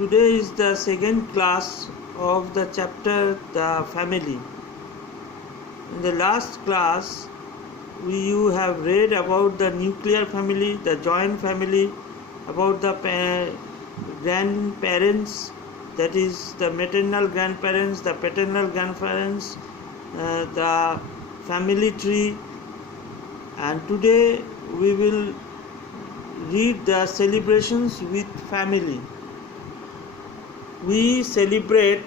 Today is the second class of the chapter The Family. In the last class, you have read about the nuclear family, the joint family, about the grandparents, that is the maternal grandparents, the paternal grandparents, the family tree, and today we will read the celebrations with family. We celebrate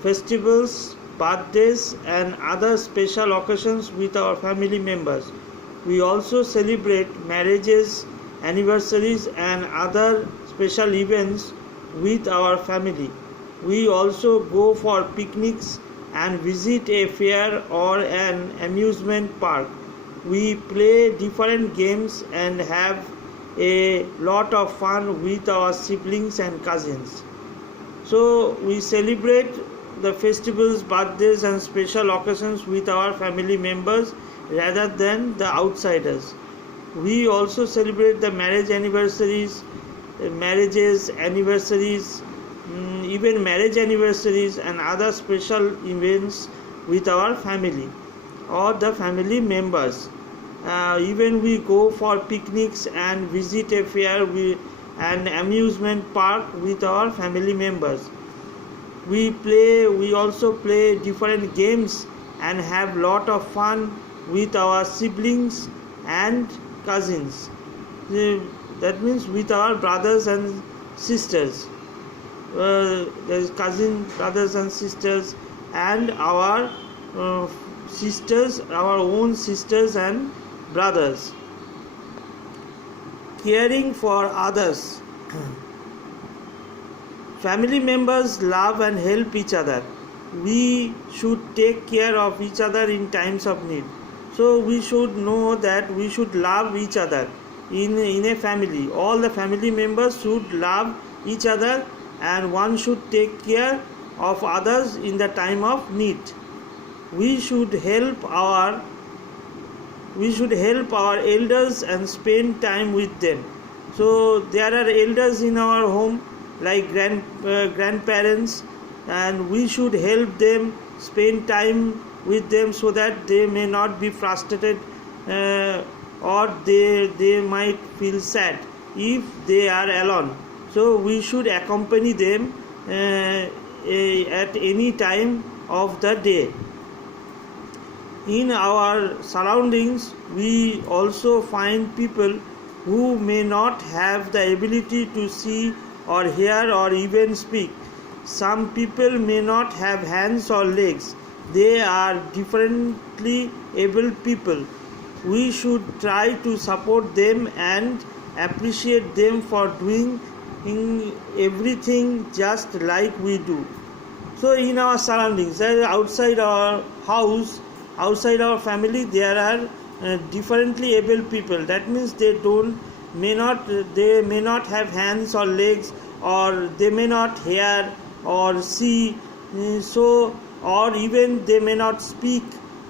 festivals, birthdays and other special occasions with our family members. We also celebrate marriages, anniversaries and other special events with our family. We also go for picnics and visit a fair or an amusement park. We play different games and have a lot of fun with our siblings and cousins. So we celebrate the festivals, birthdays and special occasions with our family members rather than the outsiders. We also celebrate the marriages, anniversaries, even marriage anniversaries and other special events with our family or the family members. Even we go for picnics and visit a fair and amusement park with our family members. We also play different games and have lot of fun with our siblings and cousins. That means with our brothers and sisters. There is cousin, brothers and sisters, and our sisters, our own sisters and brothers. Caring for others. Family members love and help each other. We should take care of each other in times of need. So we should know that we should love each other in a family. All the family members should love each other and one should take care of others in the time of need. We should help our elders and spend time with them. So there are elders in our home like grandparents, and we should help them, spend time with them so that they may not be frustrated or they might feel sad if they are alone. So we should accompany them at any time of the day. In our surroundings, we also find people who may not have the ability to see or hear or even speak. Some people may not have hands or legs. They are differently able people. We should try to support them and appreciate them for doing everything just like we do. So in our surroundings, outside our house, outside our family, there are differently able people. That means they may not have hands or legs, or they may not hear or see, or even they may not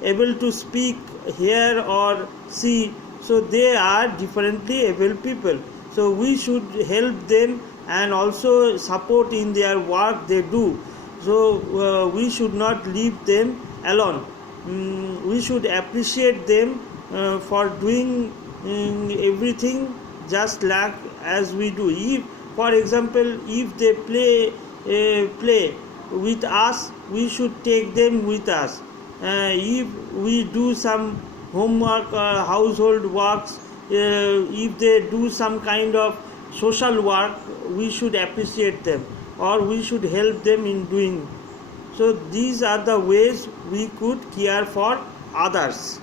able to speak, hear or see. So they are differently able people. So we should help them and also support in their work they do. So we should not leave them alone. We should appreciate them for doing everything just like as we do. If, for example, if they play with us, we should take them with us. If we do some homework or household works, if they do some kind of social work, we should appreciate them or we should help them in doing. So these are the ways we could care for others.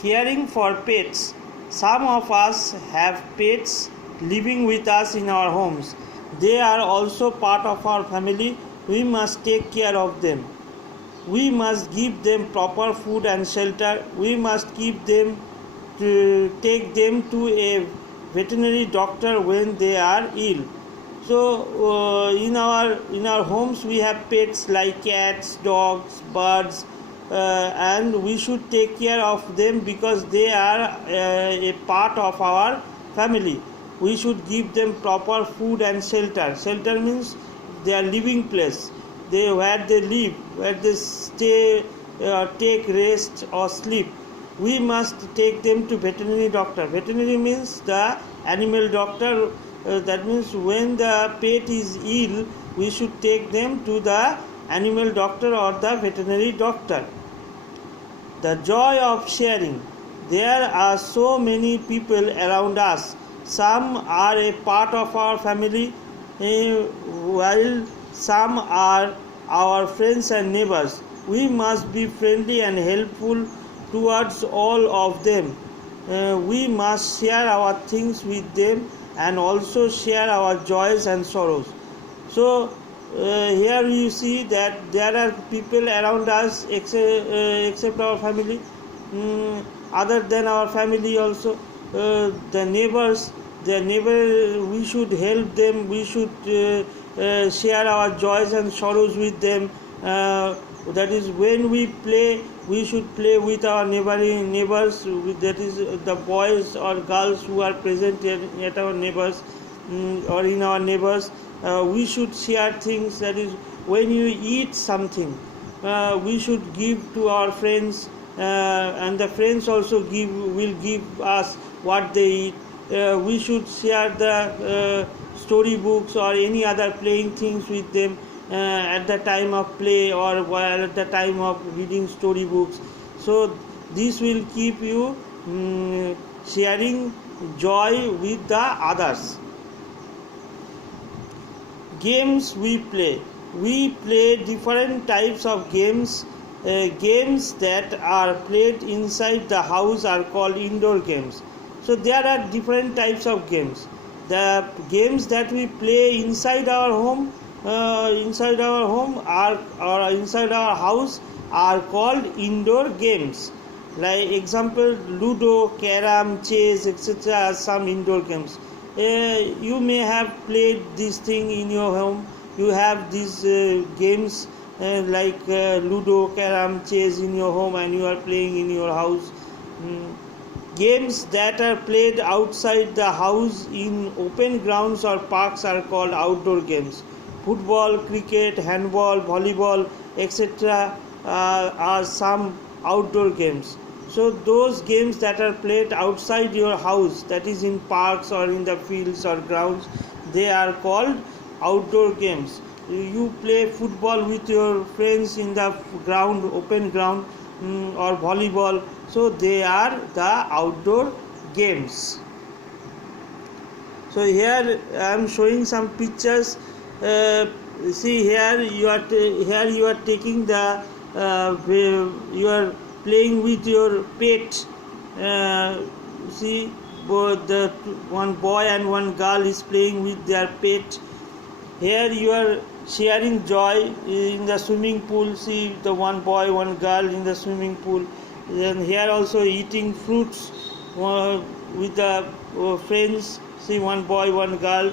Caring for pets. Some of us have pets living with us in our homes. They are also part of our family. We must take care of them. We must give them proper food and shelter. We must take them to a veterinary doctor when they are ill. So in our homes we have pets like cats, dogs, birds, and we should take care of them because they are a part of our family. We should give them proper food and shelter. Shelter means their living place, where they live, where they stay, take rest or sleep. We must take them to veterinary doctor. Veterinary means the animal doctor. That means when the pet is ill, we should take them to the animal doctor or the veterinary doctor. The joy of sharing. There are so many people around us. Some are a part of our family, while some are our friends and neighbors. We must be friendly and helpful towards all of them. We must share our things with them and also share our joys and sorrows. So here you see that there are people around us except our family, other than our family also, the neighbors. The neighbor, we should help them, we should share our joys and sorrows with them. That is, when we play, we should play with our neighbors, that is the boys or girls who are present at our neighbors, or in our neighbors. We should share things. That is, when you eat something, we should give to our friends, and the friends also will give us what they eat. We should share the storybooks or any other playing things with them at the time of play, or while at the time of reading storybooks. So this will keep you sharing joy with the others. Games we play. We play different types of games. Games that are played inside the house are called indoor games. So there are different types of games. The games that we play inside our home, or inside our house, are called indoor games. Like example, Ludo, Carom, chess, etc. are some indoor games. You may have played this thing in your home. You have these games like Ludo, Carom, chess in your home, and you are playing in your house. Games that are played outside the house in open grounds or parks are called outdoor games. Football, cricket, handball, volleyball, etc. Are some outdoor games. So those games that are played outside your house, that is in parks or in the fields or grounds, they are called outdoor games. You play football with your friends in the ground, open ground, or volleyball. So they are the outdoor games. So here I am showing some pictures. See, here you are taking the you are playing with your pet. See, both the one boy and one girl is playing with their pet. Here you are sharing joy in the swimming pool. See, the one boy, one girl in the swimming pool. Then here also eating fruits with the friends. See, one boy, one girl.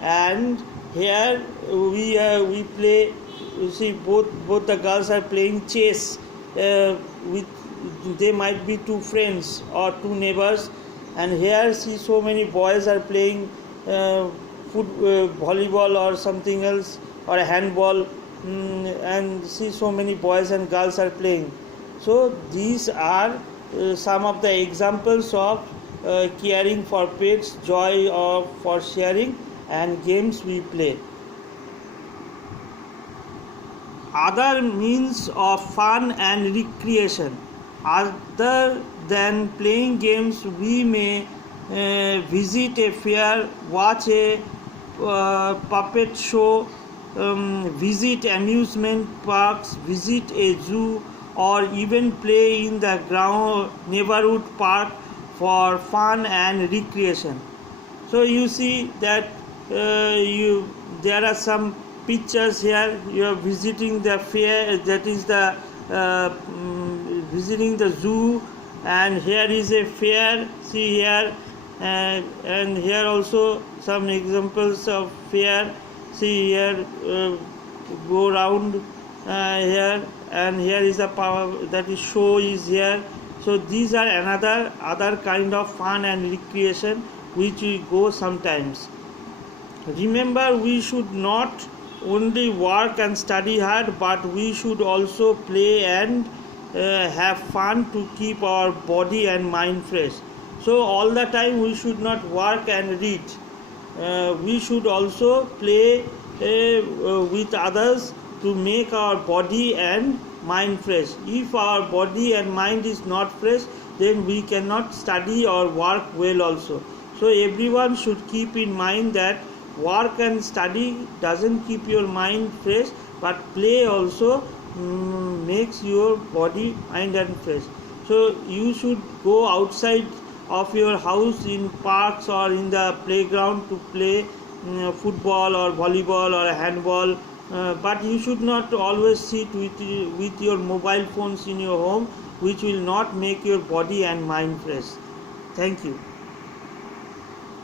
And here we play. You see, both the girls are playing chess with. They might be two friends or two neighbors. And here see, so many boys are playing volleyball or something else, or a handball, and see, so many boys and girls are playing. So these are some of the examples of caring for pets, joy for sharing, and games we play. Other means of fun and recreation. Other than playing games, we may visit a fair, watch a puppet show, visit amusement parks, visit a zoo, or even play in the neighborhood park for fun and recreation. So you see that there are some pictures here. You are visiting the fair, that is the visiting the zoo, and here is a fair. See here, and here also some examples of fair. See here, go round here, and here is the power, that is show is here. So these are other kind of fun and recreation which we go sometimes. Remember, we should not only work and study hard, but we should also play and have fun to keep our body and mind fresh. So all the time we should not work and read. We should also play with others to make our body and mind fresh. If our body and mind is not fresh, then we cannot study or work well also. So everyone should keep in mind that work and study doesn't keep your mind fresh, but play also makes your body, mind and fresh. So you should go outside of your house in parks or in the playground to play football or volleyball or handball, but you should not always sit with your mobile phones in your home, which will not make your body and mind fresh. Thank you.